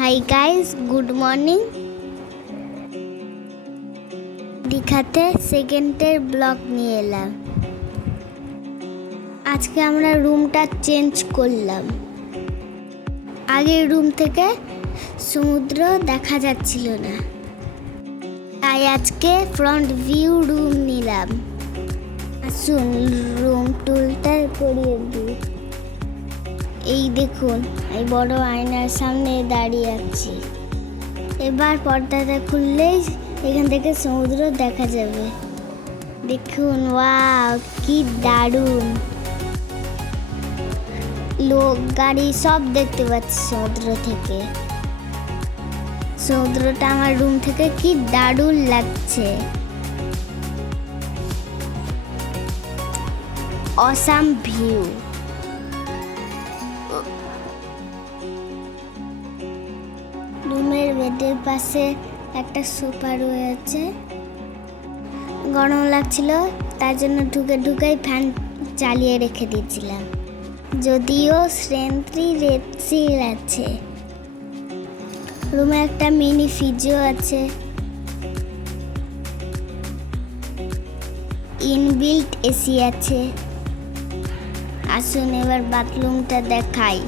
Hi guys, good morning. দীঘাতে সেকেন্ডের blog নিয়ে এলাম। আজকে আমরা রুমটা চেঞ্জ করলাম। আগের রুম থেকে সমুদ্র দেখা যাচ্ছিল না, তাই আজকে ফ্রন্ট ভিউ রুম নিলাম। আসুন রুম টুলটা করিয়ে দিই। এই দেখুন, এই বড় আয়নার সামনে দাঁড়িয়ে আছি। এবার পর্দাটা খুললেই এখান থেকে সমুদ্র দেখা যাবে। দেখুন, ওয়াও কি দারুণ! লোক গাড়ি সব দেখতে পাচ্ছি সমুদ্র থেকে। সমুদ্রটা আমার রুম থেকে কি দারুণ লাগছে। Awesome view. রুমের বেডের পাশে একটা সোফা রয়েছে। গরম লাগছিল, তার জন্য ঢুকে ফ্যান চালিয়ে রেখে দিয়েছিলাম। যদিও সেন্ট্রি রেডসিল আছে। রুমে একটা মিনি ফ্রিজও আছে। ইনবিল্ট এসি আছে। আসুন এবার বাথরুমটা দেখাই।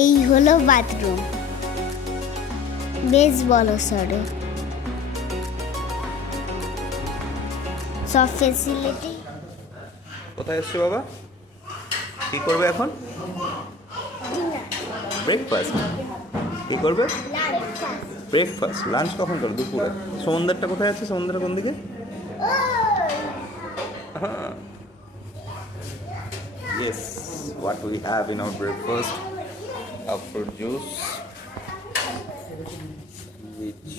এই হলো বাথরুম, বেশ বড় সড়ো, সব ফেসিলিটি। কোথায় এসছো বাবা? কি করবে এখন? ব্রেকফাস্ট। কি করবে? ব্রেকফাস্ট। লাঞ্চ কখন করো? দুপুরে। সমুদ্রটা কোথায় আছে? সমুদ্রটা কোন দিকে? Yes, what we have in our breakfast: a fruit juice, which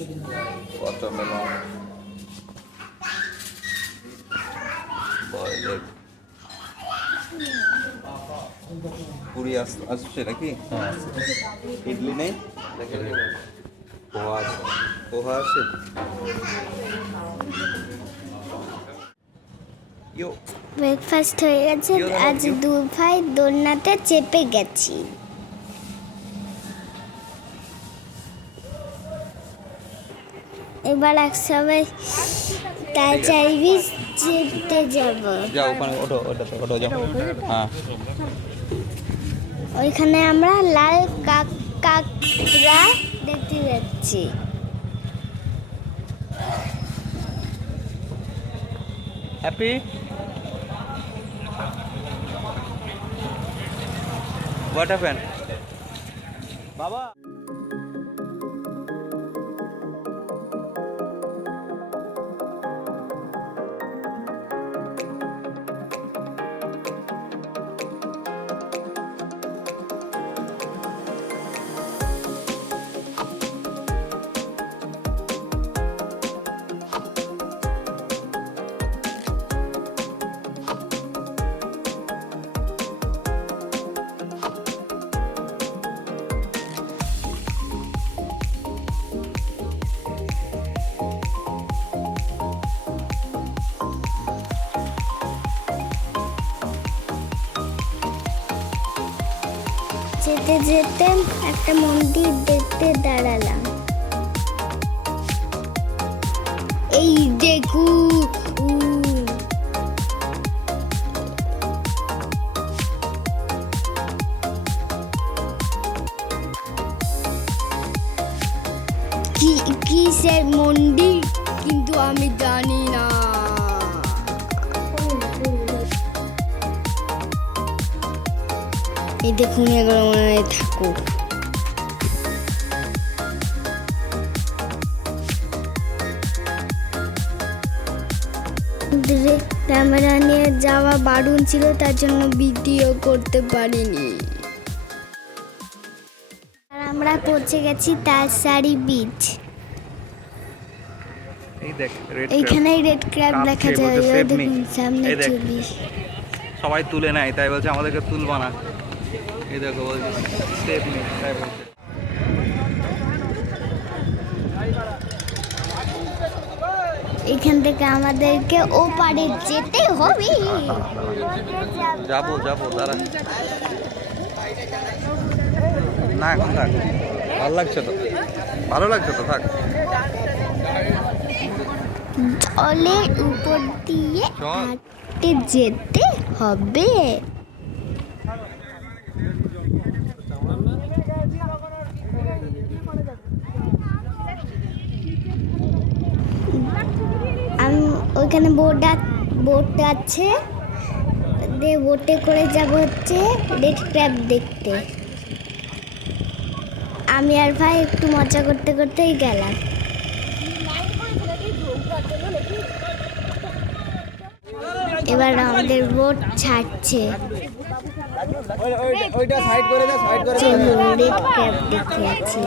watermelon, boiled egg. Puri আসছে নাকি? ইডলি নেই? পোহা আছে। ব্রেকফাস্ট হয়ে গেছে। আজ দু ভাই দোলনাতে চেপে গেছি। এবার একসবাই চাইবি চেপতে যাব। যাও ওখানে ওঠো যাও। হ্যাঁ, ওইখানে আমরা লাল কাকড়া দেখতে যাচ্ছি। হ্যাপি? What happened? বাবা যেতে যেতে একটা মন্দির দেখতে দাঁড়ালাম। এই দেখুন, কিসের মন্দির কিন্তু আমি জানি না। এই দেখুন, এগুলো মনে হয় ঠাকুর। ক্যামেরা নিয়ে যাওয়া বারণ ছিল, তার জন্য ভিডিও করতে পারিনি। আর আমরা পৌঁছে গেছি তালসারি বিচ। এই দেখ, এইখানে রেড ক্র্যাব দেখা যায়। দেখুন সামনে ছবি। সবাই তুলে নেয়, তাই বলছে আমাদেরকে তুলবা না। এই দেখো বলছে স্টেপ নেই, তাই বলছে। এখান থেকে আমাদেরকে ও পারে যেতে হবে। যাবো দাঁড়া, না এখন থাক, ভালো লাগছে তো থাক। জলের উপর দিয়ে হাঁটতে যেতে হবে। আমি ওইখানে বোট আছে, বোটে করে যাব হচ্ছে রেড ক্র্যাব দেখতে। আমি আর ভাই একটু মজা করতে করতেই গেলাম। এবার আমাদের বোট ছাড়ছে। চলুন রেড ক্র্যাব দেখে আছি।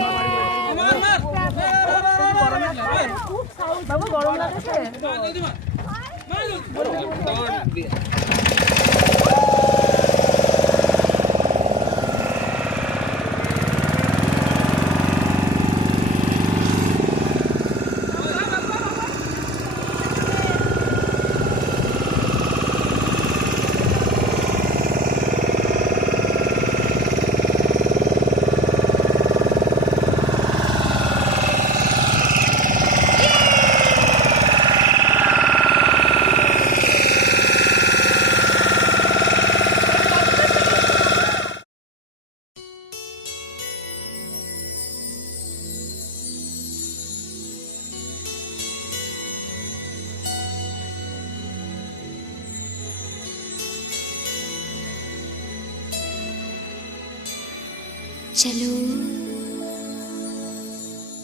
चलो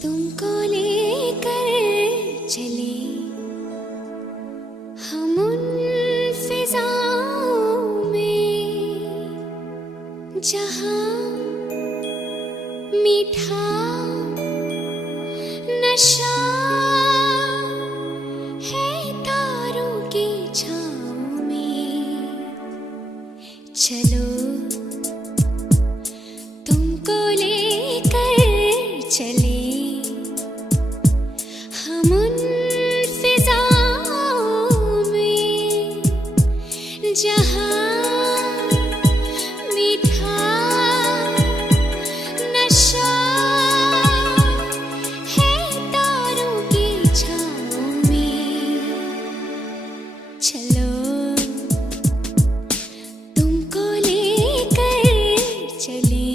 तुमको लेकर चले हम उन फिजाओं में जहां मीठा नशा है तारों की छाँव में। चलो चले हम उन फिजाओं में जहां मीठा नशा है तारों की छाँव में। चलो तुमको लेकर चले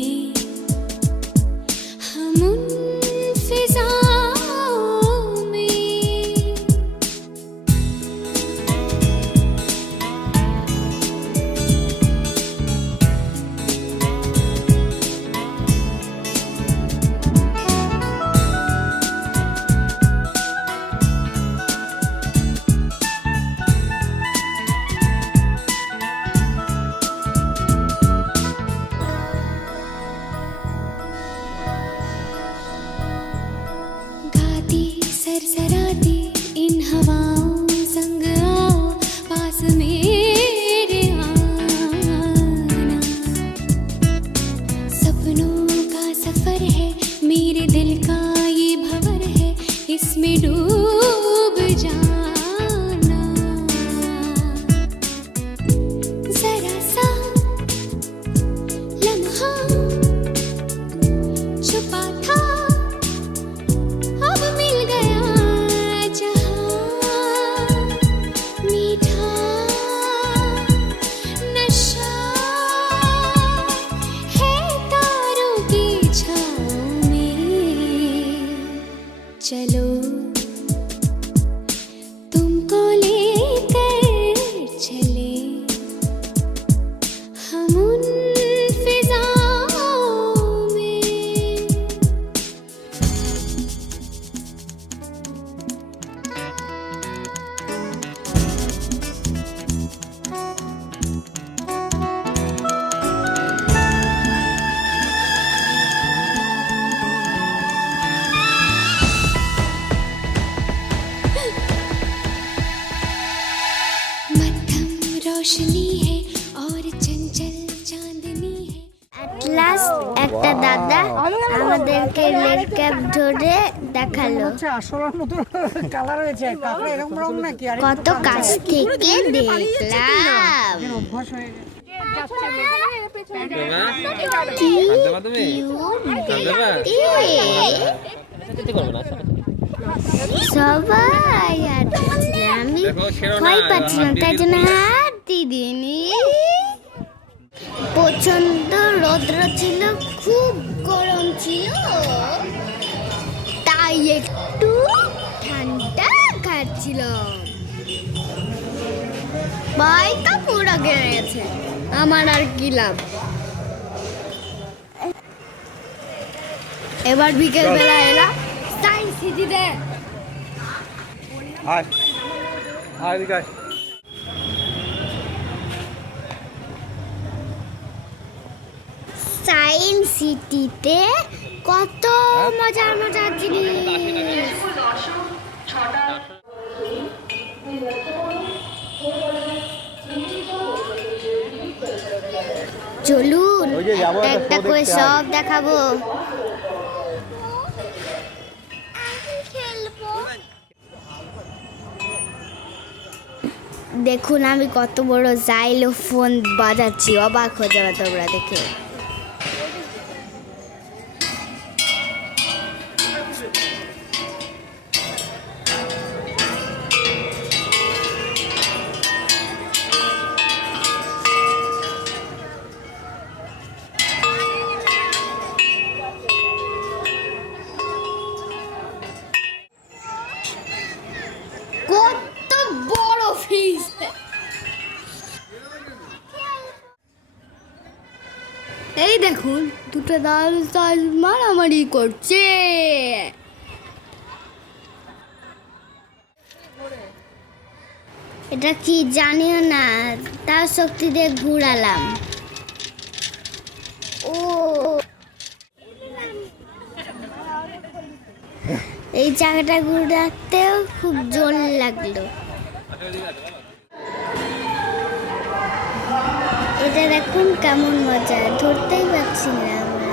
सरसराती इन हवाओं संग आओ पास मेरे आना। सपनों का सफर है मेरे दिल का ये भंवर है, इसमें डूब जाना। जरा सा लम्हा छुपा था अब मिल गया जहां मीठा नशा है तारों की छाँव में। चलो तुमको लेकर चले हम उन फिजाओं में। मध्यम रोशनी है और चंचल चांदनी है। এট লাস্ট একটা দাদা আমাদেরকে রেড ক্যাপ ধরে দেখালো হচ্ছে আসলের মতো কালার হয়েছে কাঁকড়া এরকম রং নাকি আর কত কাছ থেকে দেখলাম অভ্যাস হয়ে গেছে কি সবাই হাঁটছিল আমি ভয় পাচ্ছিলাম তাই জন্য হাঁটতে দিইনি প্রচন্ড রৌদ্র ছিল খুব গরম ছিল তাই একটু ঠান্ডা খাচ্ছিল বাইকটা পুরো গেড়ে গেছে আমার আর কি লাভ এবার বিকেল বেলা এলা সায়েন্স সিটিতে আয় আয় এদিকে আয়। সায়েন্স সিটিতে কত মজার মজার জিনিস চলুন ওই যে যাবো, একটা একটা একটা show করে দেখতে সব দেখাবো দেখুন আমি কত বড় জাইলোফোন বাজাচ্ছি অবাক হয়ে যাবে তোমরা দেখে কত বড় ফিশ এই দেখুন দুটো দাল সাইজ মারামারি করছে এটা কি জানিও না তার শক্তি দিয়ে ঘুরালাম ও এই চাকাটা ঘুরাতেও খুব জোর লাগলো এটা দেখুন কেমন মজা ধরতেই পারছি না আমরা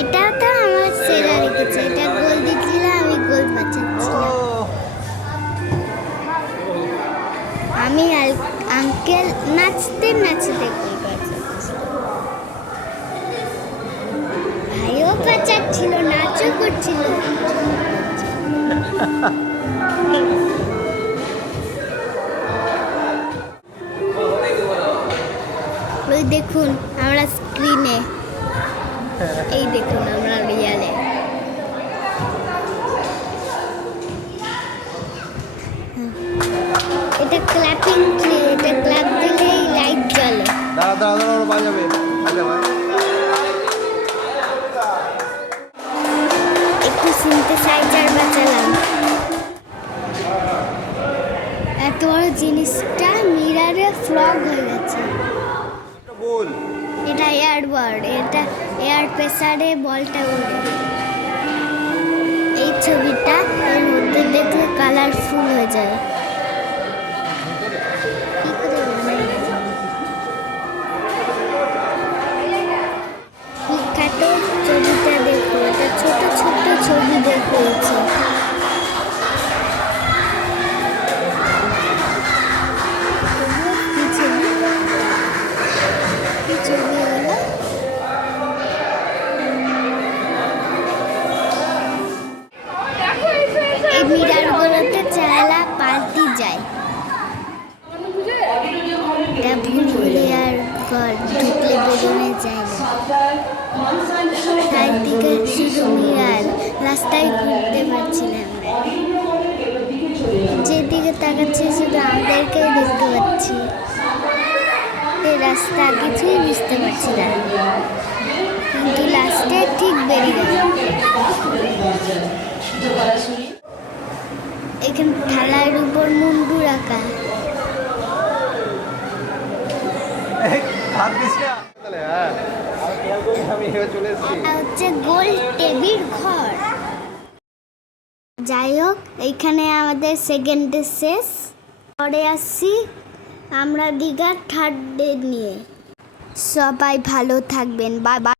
এটা তো আমার সেরা রেখেছে এটা গোল দিচ্ছিল আমি গোল বাঁচাচ্ছিলাম আমি আঙ্কেল নাচতে নাচতে গোল বাঁচাচ্ছিলাম ভাইও বাঁচাচ্ছিল নাচও করছিল ওই দেখুন আমরা স্ক্রিনে এই দেখুন আমরা রিয়ালে এটা ক্ল্যাপিং ট্রি এটা ক্ল্যাপ দিলেই লাইট জ্বলে দাঁড়া দাঁড়া দাঁড়া বাজাবে আচ্ছা ভাই একটু সিনথেসাইজার বাঁচালাম এত বড় জিনিসটা মিরারে ফ্লগ হয়ে গেছে বল এটা এয়ারবার্ড এটা এয়ার প্রেসারে বলটা উড়ে এই ছবিটা এর মধ্যে দেখলে কালারফুল হয়ে যায় কি করে বানাই? বিখ্যাত ছবিটা দেখো এটা ছোট ছোট ছবি দেখিয়েছে কি ছবি কি ছবি হলো এই মিরারগুলোতে চালা পাল্টি যায় এটা ভুলে আর ঘর ঢুকলে বেরোনো যায় না চারদিকে শুধু মিরার রাস্তায় ঘুরতে পারছিলাম না যেদিকে তাকাচ্ছি শুধু আমাদেরকেই দেখতে পাচ্ছি এই রাস্তা কিছুই বুঝতে পারছি না কিন্তু লাস্টে ঠিক বেরিয়ে গেল এখানে থালার উপর মুন্ডু রাখা হাত দিস না তাহলে হ্যাঁ আমি চলে এসেছি এটা হচ্ছে গোল টেবিল ঘর যাই হোক এইখানে আমাদের সেকেন্ড ডে শেষ পরে আসছি আমরা দীঘার থার্ড ডে নিয়ে সবাই ভালো থাকবেন, বাই বাই।